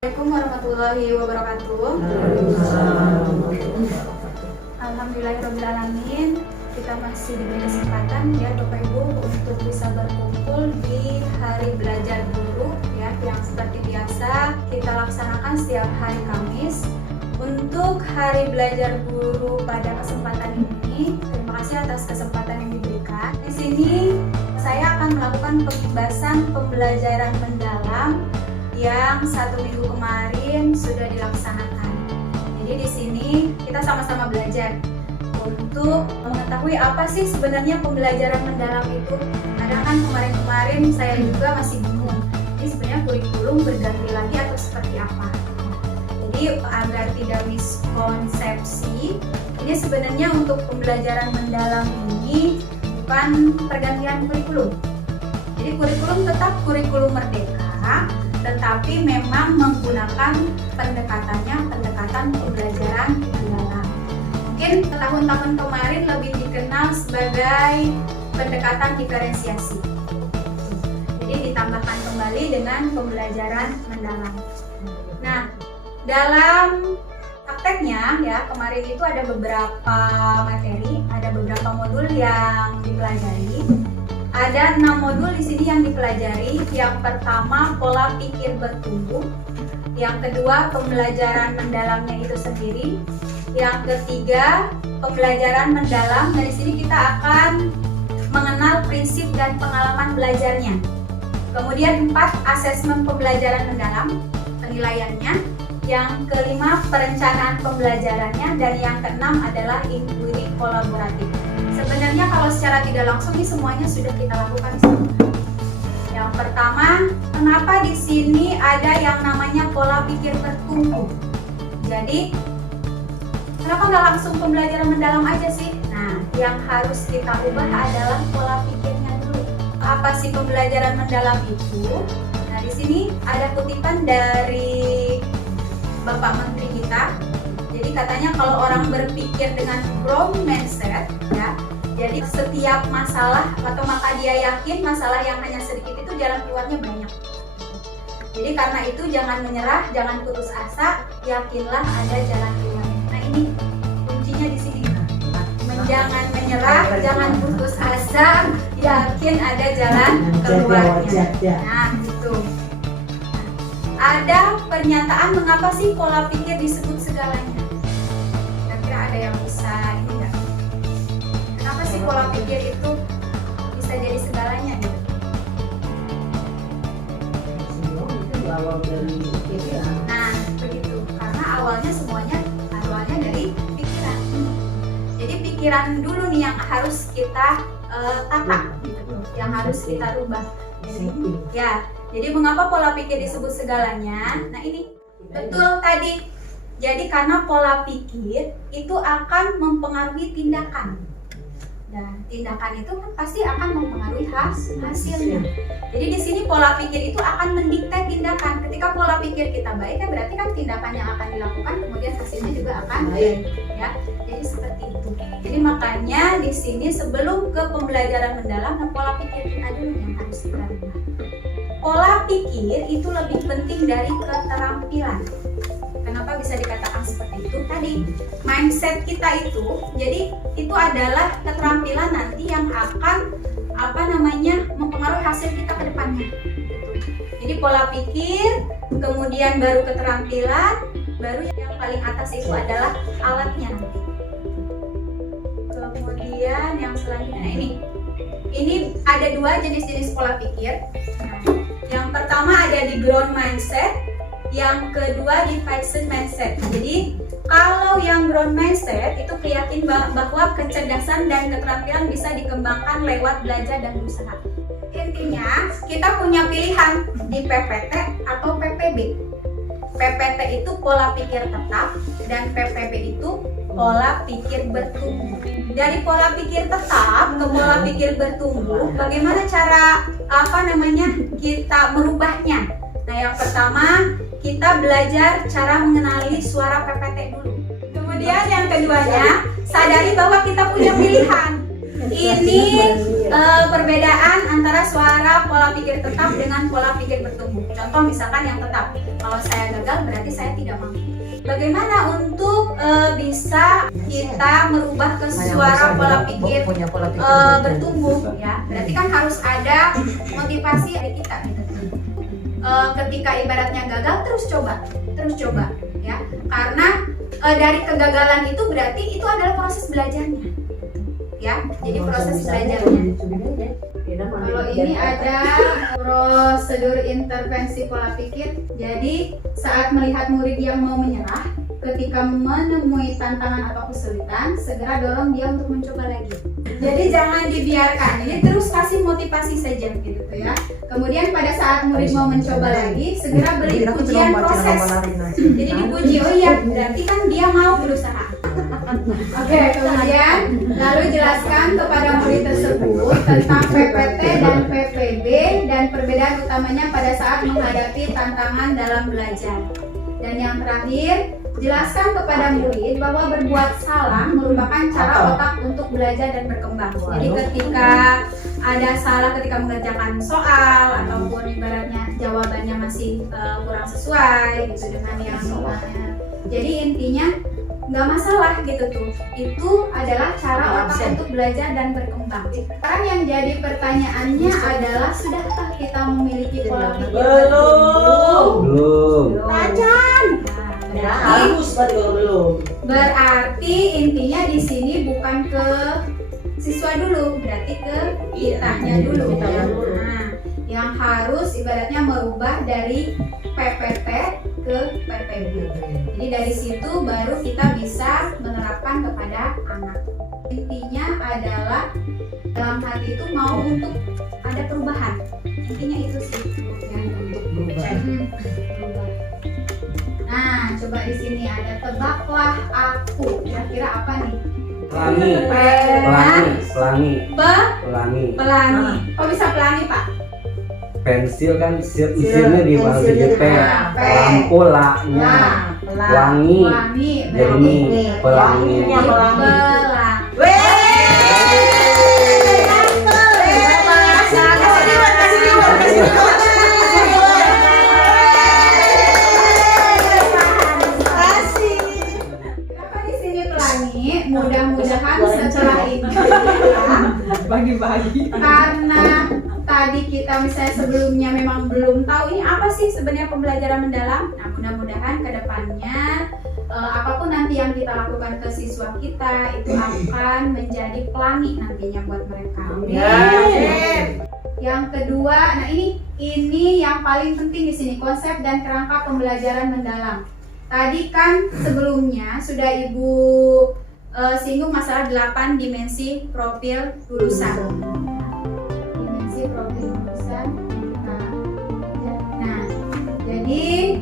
Assalamualaikum warahmatullahi wabarakatuh. Alhamdulillahirrahmanirrahim. Kita masih diberi kesempatan ya Bapak Ibu untuk bisa berkumpul di hari belajar guru ya, yang seperti biasa kita laksanakan setiap hari Kamis. Untuk hari belajar guru pada kesempatan ini, terima kasih atas kesempatan yang diberikan. Di sini saya akan melakukan pembahasan pembelajaran mendalam yang 1 minggu kemarin sudah dilaksanakan. Jadi di sini kita sama-sama belajar untuk mengetahui apa sih sebenarnya pembelajaran mendalam itu. Karena kan kemarin saya juga masih bingung. Ini sebenarnya kurikulum berganti lagi atau seperti apa? Jadi agar tidak miskonsepsi, ini sebenarnya untuk pembelajaran mendalam ini bukan pergantian kurikulum. Jadi kurikulum tetap kurikulum merdeka, tetapi memang menggunakan pendekatan pembelajaran mendalam. Mungkin tahun-tahun kemarin lebih dikenal sebagai pendekatan diferensiasi. Jadi ditambahkan kembali dengan pembelajaran mendalam. Nah, dalam prakteknya ya, kemarin itu ada beberapa materi, ada beberapa modul yang dipelajari. Ada 6 modul di sini yang dipelajari. Yang pertama, pola pikir bertumbuh. Yang kedua, pembelajaran mendalamnya itu sendiri. Yang ketiga, pembelajaran mendalam. Dari sini kita akan mengenal prinsip dan pengalaman belajarnya. Kemudian 4, asesmen pembelajaran mendalam, penilaiannya. Yang kelima, perencanaan pembelajarannya. Dan yang keenam adalah inquiry kolaboratif. Sebenarnya kalau secara tidak langsung ini semuanya sudah kita lakukan di sini. Yang pertama, kenapa di sini ada yang namanya pola pikir bertumbuh? Jadi, kenapa nggak langsung pembelajaran mendalam aja sih? Nah, yang harus kita ubah adalah pola pikirnya dulu. Apa sih pembelajaran mendalam itu? Nah, di sini ada kutipan dari Bapak Menteri kita. Jadi katanya kalau orang berpikir dengan growth mindset ya, jadi setiap masalah atau maka dia yakin masalah yang hanya sedikit itu jalan keluarnya banyak. Jadi karena itu jangan menyerah, jangan putus asa, yakinlah ada jalan keluarnya. Nah ini kuncinya di sini. Jangan menyerah, jangan putus asa, yakin ada jalan keluarnya. Nah gitu. Ada pernyataan mengapa sih pola pikir disebut segalanya? Kira-kira ada yang bisa ini enggak? Kenapa sih pola pikir itu bisa jadi segalanya gitu? Nah, begitu. Karena awalnya semuanya dari pikiran. Jadi pikiran dulu nih yang harus kita tata, gitu. Yang harus kita rubah. Ya. Jadi mengapa pola pikir disebut segalanya? Nah ini betul tadi. Jadi karena pola pikir itu akan mempengaruhi tindakan. Dan tindakan itu kan pasti akan mempengaruhi hasilnya. Jadi di sini pola pikir itu akan mendikte tindakan. Ketika pola pikir kita baik, kan berarti kan tindakan yang akan dilakukan kemudian hasilnya juga akan baik. Ya, jadi seperti itu. Jadi makanya di sini sebelum ke pembelajaran mendalam, pola pikir kita dulu yang harus kita rubah. Pola pikir itu lebih penting dari keterampilan. Kenapa bisa dikatakan seperti itu? Tadi mindset kita itu, jadi itu adalah keterampilan nanti yang akan mempengaruhi hasil kita ke depannya. Jadi pola pikir, kemudian baru keterampilan, baru yang paling atas itu adalah alatnya nanti. Kemudian yang selanjutnya ini ada 2 jenis-jenis pola pikir. Yang pertama ada di growth mindset, yang kedua di fixed mindset. Jadi kalau yang growth mindset itu keyakinan bahwa kecerdasan dan keterampilan bisa dikembangkan lewat belajar dan berusaha. Intinya kita punya pilihan di PPT atau PPB. PPT itu pola pikir tetap dan PPB itu pola pikir bertumbuh. Dari pola pikir tetap ke pola pikir bertumbuh, bagaimana cara kita merubahnya? Nah, yang pertama kita belajar cara mengenali suara PPT dulu. Kemudian yang keduanya, sadari bahwa kita punya pilihan. Ini perbedaan antara suara pola pikir tetap dengan pola pikir bertumbuh. Contoh misalkan yang tetap, kalau saya gagal berarti saya tidak mampu. Bagaimana untuk bisa kita merubah ke suara pola pikir bertumbuh ya? Berarti kan harus ada motivasi dari kita gitu. Ketika ibaratnya gagal terus coba ya. Karena dari kegagalan itu berarti itu adalah proses belajarnya. Ya, jadi proses belajarnya. Kalau ini ada prosedur intervensi pola pikir. Jadi saat melihat murid yang mau menyerah, ketika menemui tantangan atau kesulitan, segera dorong dia untuk mencoba lagi. Jadi jangan dibiarkan, ini terus kasih motivasi saja gitu ya. Kemudian pada saat murid mau mencoba lagi, segera beri pujian proses. Jadi dipuji, oh iya, berarti kan dia mau berusaha. Oke, kemudian lalu jelaskan kepada murid tersebut tentang PPT dan PPB dan perbedaan utamanya pada saat menghadapi tantangan dalam belajar. Dan yang terakhir, jelaskan kepada murid bahwa berbuat salah merupakan cara otak untuk belajar dan berkembang. Jadi ketika ada salah ketika mengerjakan soal ataupun ibaratnya jawabannya masih kurang sesuai gitu dengan yang soalnya. Jadi intinya nggak masalah gitu tuh, itu adalah cara otak untuk belajar dan berkembang. Sekarang yang jadi pertanyaannya adalah, sudahkah kita memiliki pola pikir belum? Berarti intinya di sini bukan ke siswa dulu, berarti ke kitanya dulu. Nah, yang harus ibaratnya merubah dari PPT ke PPB. Jadi dari situ baru kita bisa menerapkan kepada anak. Intinya adalah dalam hati itu mau untuk ada perubahan. Intinya itu sih ya, untuk berubah. Nah, coba di sini ada tebaklah aku. Kira-kira apa nih? Pelangi. Kok bisa pelangi, Pak? Pensil kan mesinnya di bawah P. Lampu la-nya. Wangi. Jadi pelangi. Mudah-mudahan setelah ini bagi-bagi. Karena tadi kita misalnya sebelumnya memang belum tahu ini apa sih sebenarnya pembelajaran mendalam. Nah, mudah-mudahan kedepannya apapun nanti yang kita lakukan ke siswa kita itu akan menjadi pelangi nantinya buat mereka. Yang kedua, nah ini yang paling penting di sini, konsep dan kerangka pembelajaran mendalam. Tadi kan sebelumnya sudah Ibu singgung masalah 8 dimensi profil lulusan. Dimensi profil lulusan. Nah, jadi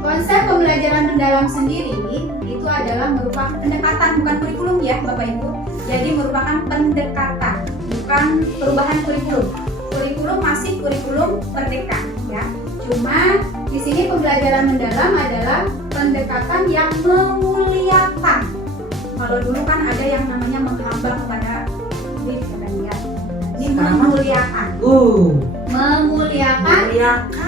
konsep pembelajaran mendalam sendiri itu adalah merupakan pendekatan, bukan kurikulum ya Bapak Ibu. Jadi merupakan pendekatan, bukan perubahan kurikulum. Kurikulum masih kurikulum merdeka ya. Cuma di sini pembelajaran mendalam adalah pendekatan yang memuliakan. Kalau dulu kan ada yang namanya menghambang pada diri kan ya. Ini memuliakan. Memuliakan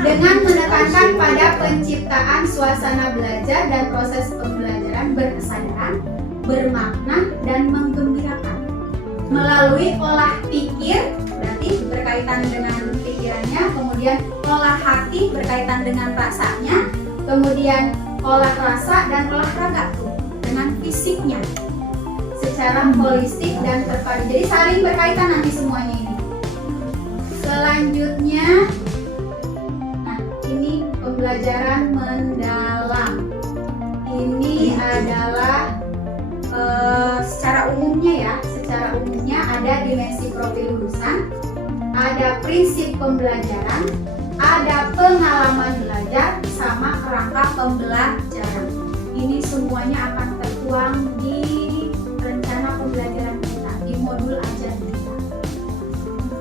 dengan menekankan pada penciptaan suasana belajar dan proses pembelajaran berkesadaran, bermakna dan menggembirakan. Melalui olah pikir, berarti berkaitan dengan pikirannya, kemudian olah hati berkaitan dengan rasanya, kemudian olah rasa dan olah raga tuh dengan fisiknya secara holistik dan terpadu. Jadi saling berkaitan nanti semuanya ini. Selanjutnya, nah ini pembelajaran mendalam. Ini adalah secara umumnya ada dimensi profil lulusan, ada prinsip pembelajaran, ada pengalaman belajar, sama kerangka pembelajaran. Ini semuanya akan tertuang di rencana pembelajaran kita, di modul ajar kita.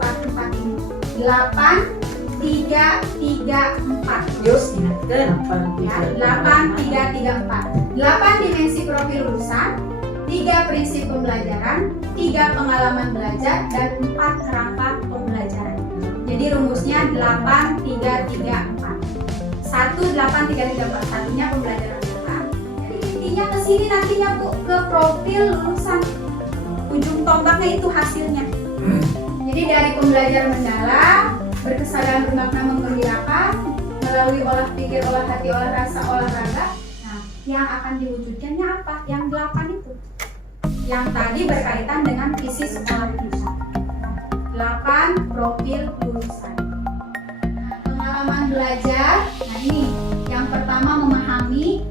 4 ini. 8, 3, 3, 4. Yos, ingatkan. 8, 3, 3, 4. 8 dimensi profil lulusan, 3 prinsip pembelajaran, 3 pengalaman belajar, dan 4 kerangka pembelajaran. Jadi rumusnya 8, 3, 3, 4. 1, 8, 3, 3, 4. Satunya pembelajaran ulang. Jadi intinya ke sini nantinya Bu, ke profil lulusan. Ujung tombaknya itu hasilnya. Jadi dari pembelajaran mendalam, berkesadaran bermakna menggembirakan, melalui olah pikir, olah hati, olah rasa, olahraga. Nah, yang akan diwujudkannya apa? Yang 8 itu. Yang tadi berkaitan dengan visi sekolah kita. 8 profil lulusan. Nah, pengalaman belajar. Nah ini, yang pertama memahami,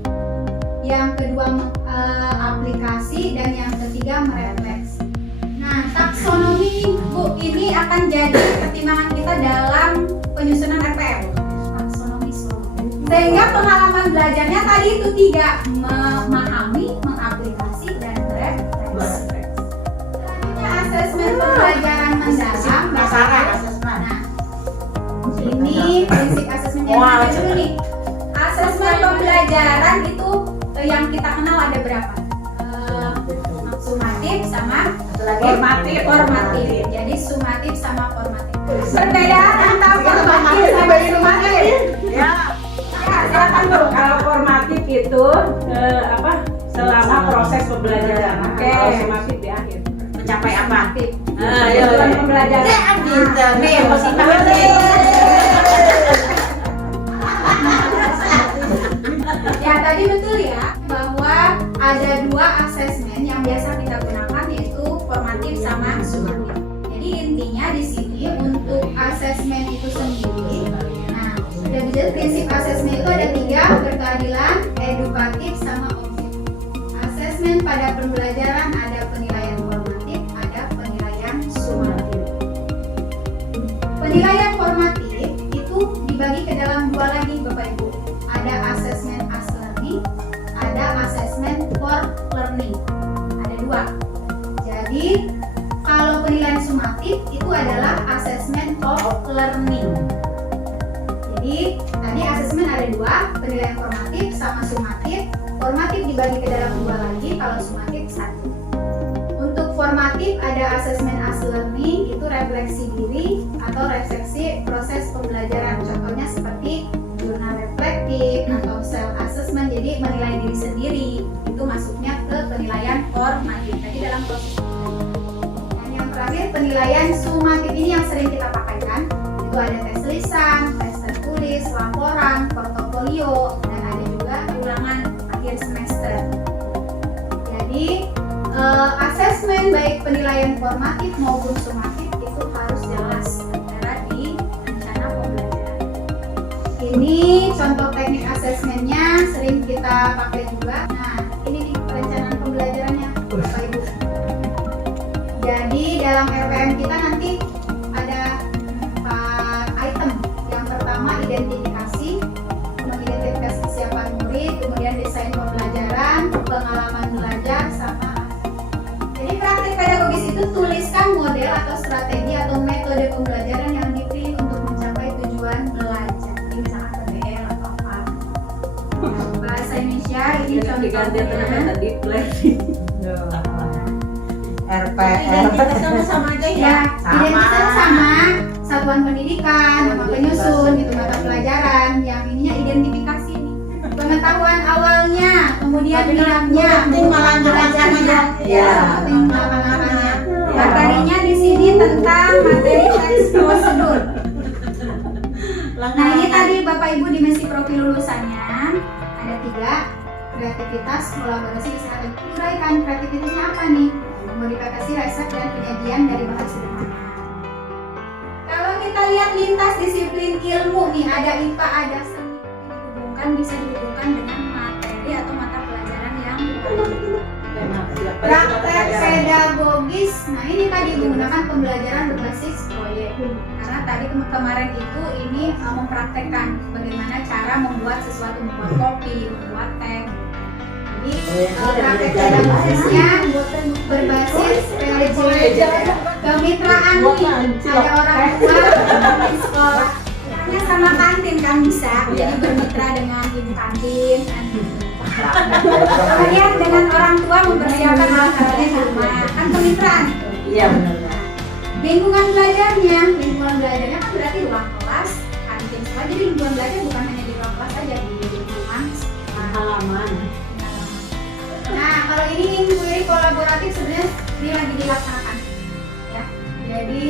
yang kedua aplikasi, dan yang ketiga merefleksi. Nah, taksonomi Bu ini akan jadi pertimbangan kita dalam penyusunan RPM. Taksonomi Solo. Sehingga pengalaman belajarnya tadi itu 3, memahami, mengaplikasi, dan merefleksi. Selanjutnya asesmen pembelajaran mendalam. Nah, ini prinsip asesmen yang dulu nih. Asesmen pembelajaran itu yang kita kenal ada berapa? Sumatif sama formatif. Jadi sumatif sama formatif. Perbedaan antara formatif sama sumatif. Ya, silakan Bu. Kalau formatif itu selama proses pembelajaran. Kalau sumatif di akhir. Mencapai apa? Tujuan pembelajaran. Nih, positif nih. Ya tadi betul ya bahwa ada 2 asesmen yang biasa kita gunakan, yaitu formatif sama sumatif. Jadi intinya di sini untuk asesmen itu sendiri, nah sudah bisa prinsip asesmen itu ada 3, berkeadilan, edukatif, sama objektif. Asesmen pada pembelajaran ada penilaian formatif, ada penilaian sumatif. Penilaian formatif itu dibagi ke dalam 2 lagi Bapak Ibu. Ada asesmen as learning, ada asesmen for learning. Ada 2. Jadi kalau penilaian sumatif itu adalah asesmen of learning. Jadi tadi asesmen ada 2, penilaian formatif sama sumatif. Formatif dibagi ke dalam 2 lagi, kalau sumatif 1. Untuk formatif ada asesmen as learning, itu refleksi diri atau refleksi proses pembelajaran. Contohnya seperti jurnal reflektif atau self assessment, jadi menilai diri sendiri. Itu masuknya ke penilaian formatif tadi dalam proses pembelajaran. Dan yang terakhir penilaian sumatif ini yang sering kita pakaikan, itu ada tes lisan, tes tertulis, laporan, portofolio, dan ada juga ulangan akhir semester. Jadi asesmen baik penilaian formatif maupun sumatif itu harus jelas tertera di rencana pembelajaran. Ini contoh teknik asesmennya sering kita pakai juga. Nah, ini nih perencanaan pembelajarannya Bapak Ibu. Jadi dalam RPM kita nanti ada 4 item. Yang pertama identifikasi, mengidentifikasi kesiapan murid, kemudian desain pembelajaran, pengalaman belajar, sama. Jadi praktik pedagogis itu tuliskan model atau strategi atau metode pembelajaran yang dipilih untuk mencapai tujuan belajar. Ini misalkan PBL atau apa. Bahasa Indonesia ini contohnya. tadi play. RPM Sama aja Ya, identitasnya sama, satuan pendidikan, nama penyusun, itu mata pelajaran. Yang ininya identifikasi nih. Pengetahuan awalnya, kemudian minatnya, belajarnya, langkah-langkahnya. Materinya di sini tentang materi teks prosedur. Nah ini tadi Bapak Ibu dimensi profil lulusannya ada 3, kreativitas, kolaborasi, kesehatan. Uraikan kreativitasnya apa nih? Modifikasi, riset, dan penyajian dari bahan sederhana. Kalau kita lihat lintas disiplin ilmu nih, ada IPA, ada seni, bisa dihubungkan dengan materi atau mata pelajaran yang praktek pedagogis. Nah ini tadi menggunakan pembelajaran berbasis proyek. Karena tadi kemarin itu ini mempraktekkan bagaimana cara membuat sesuatu, membuat kopi, membuat teh. Jadi praktek pedagogisnya berbasis PLJ, kemitraan nih, ada orang tua di sekolah. Sama kantin kan bisa, jadi bermitra dengan ibu kantin kan. Kemudian dengan orang tua mempersiapkan alat-alatnya sama, kan kemitraan. Iya benar. Lingkungan belajarnya kan berarti ruang kelas, kantin sekolah. Jadi lingkungan belajar bukan hanya di ruang kelas saja, di lingkungan halaman. Nah, kalau ini inquiry kolaboratif sebenarnya ini lagi dilaksanakan, ya. Jadi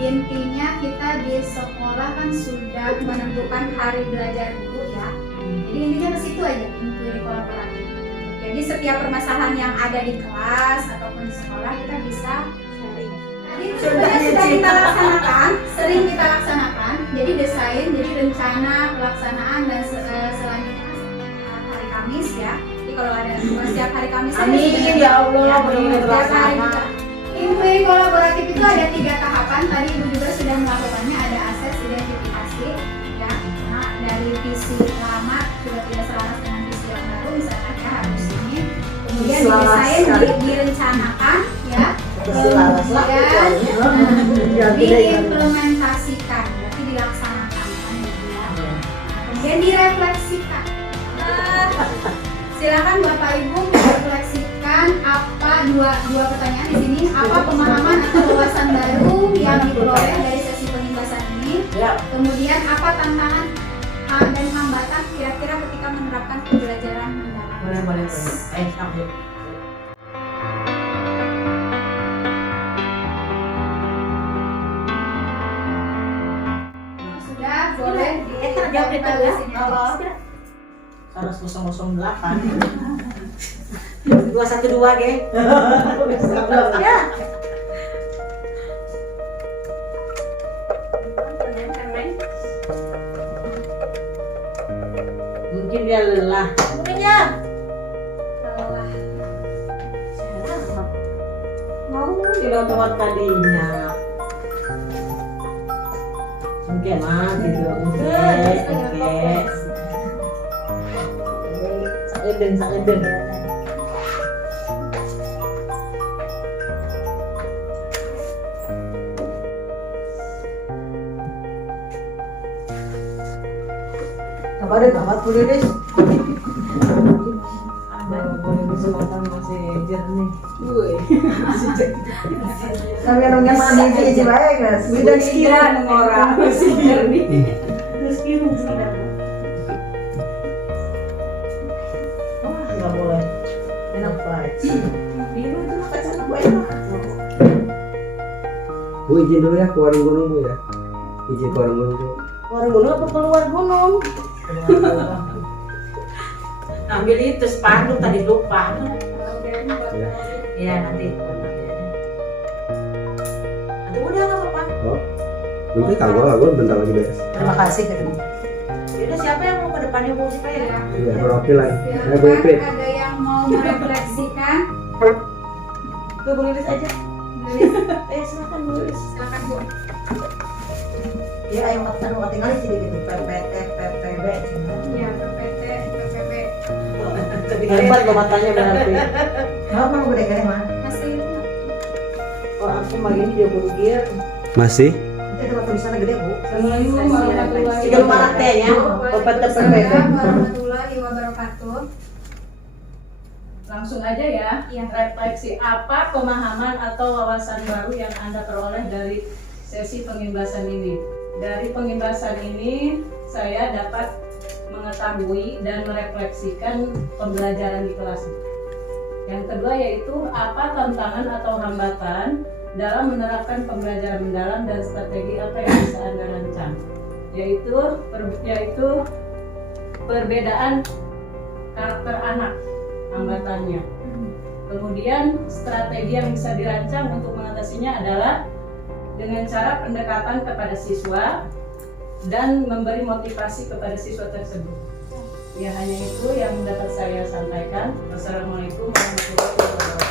intinya kita di sekolah kan sudah menentukan hari belajar dulu, ya. Jadi intinya ke situ aja, inquiry kolaboratif. Jadi setiap permasalahan yang ada di kelas ataupun di sekolah kita bisa sharing. Tadi itu sebenarnya sudah kita laksanakan, sering kita laksanakan. Jadi desain, jadi rencana pelaksanaan dan selanjutnya hari Kamis, ya. Jadi kalau ada setiap hari Kamis Amin ya Allah, benar-benar terlaksana. Inquiry kolaboratif itu ada 3 tahapan. Tadi Ibu juga sudah melakukannya. Ada akses identifikasi, ya. Nah, dari visi lama sudah tidak selaras dengan visi yang baru, misalkan ya harus ini. Kemudian didesain, direncanakan, ya. Kemudian diimplementasikan, berarti dilaksanakan, kan, gitu, ya. Kemudian direfleksikan. Silakan Bapak Ibu merefleksikan apa dua pertanyaan di sini. Apa pemahaman atau wawasan baru yang diperoleh dari sesi penindasan ini? Ya. Kemudian apa tantangan dan hambatan kira-kira ketika menerapkan pembelajaran mendalam? Boleh. Sambil. Sudah, boleh Jawab itu ya. sini. 108 212 ge. Ya. Mungkin dia lelah. Mungkin ya. Mau tidak tempat tadinya. Mungkin gitu. Mungkin. Sakeden. Kabar boleh deh. Kesempatan masih jernih. Kami orangnya mandi aja baik mas. Udah dikira orang masih jernih. Nggak boleh. Enak banget. Biru itu kacang gue enak. Bu izin dulu ya ke warung gunung Bu ya. Izin ke warung gunung Bu. Warung gunung apa keluar gunung? Ambil itu spanduk tadi lupa. Iya nanti. Nanti udah nggak apa-apa. Oh, nanti kagak bentar lagi beres. Terima kasih. Yaudah siapa yang mau ke depannya Bu supaya ya? Iya, perwakilan. Bu Silakan, Iprit. ada yang mau merefleksikan? Tuh Bu Lilis aja. Silakan Bu Lilis. Silakan Bu. Ya yang tinggal di sini gitu. PPB. Ya, PPT, PPB. Hebat matanya berarti. Mau gede gede mah. Masih Oh aku begini dia bergiat. Masih? Itu tempat tulisannya gede bu. Tiga marak tehnya. Obat PPB. Assalamualaikum warahmatullahi wabarakatuh. Langsung aja ya. Iya. Refleksi apa pemahaman atau wawasan baru yang Anda peroleh dari sesi pengimbasan ini. Dari pengimbasan ini saya dapat mengetahui dan merefleksikan pembelajaran di kelas. Yang kedua yaitu apa tantangan atau hambatan dalam menerapkan pembelajaran mendalam dan strategi apa yang bisa Anda rancang. Yaitu perbedaan karakter anak, hambatannya. Kemudian strategi yang bisa dirancang untuk mengatasinya adalah dengan cara pendekatan kepada siswa dan memberi motivasi kepada siswa tersebut. Ya hanya itu yang dapat saya sampaikan. Wassalamualaikum warahmatullahi wabarakatuh.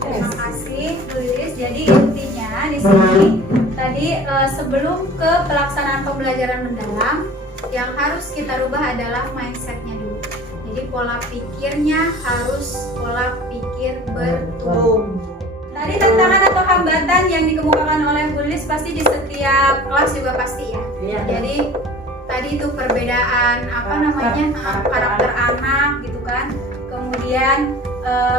Terima kasih Bu Lilis. Jadi intinya di sini tadi sebelum ke pelaksanaan pembelajaran mendalam yang harus kita rubah adalah mindsetnya dulu. Jadi pola pikirnya harus pola pikir bertumbuh. Tadi tantangan atau hambatan yang dikemukakan oleh Bu Lilis pasti di setiap kelas juga pasti ya. Iya. Jadi tadi itu perbedaan karakter anak gitu kan. Kemudian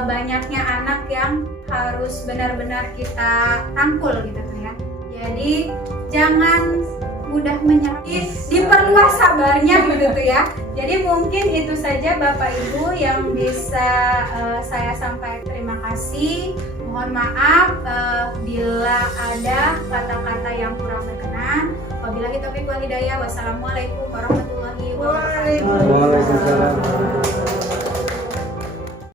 banyaknya anak yang harus benar-benar kita rangkul gitu tuh ya. Jadi jangan mudah menyerah, diperluas sabarnya gitu tuh ya. Jadi mungkin itu saja Bapak Ibu yang bisa saya sampaikan. Terima kasih. Mohon maaf bila ada kata-kata yang kurang berkenan. Wabillahi taufiq wal hidayah. Wassalamualaikum warahmatullahi wabarakatuh. Waalaikumsalam.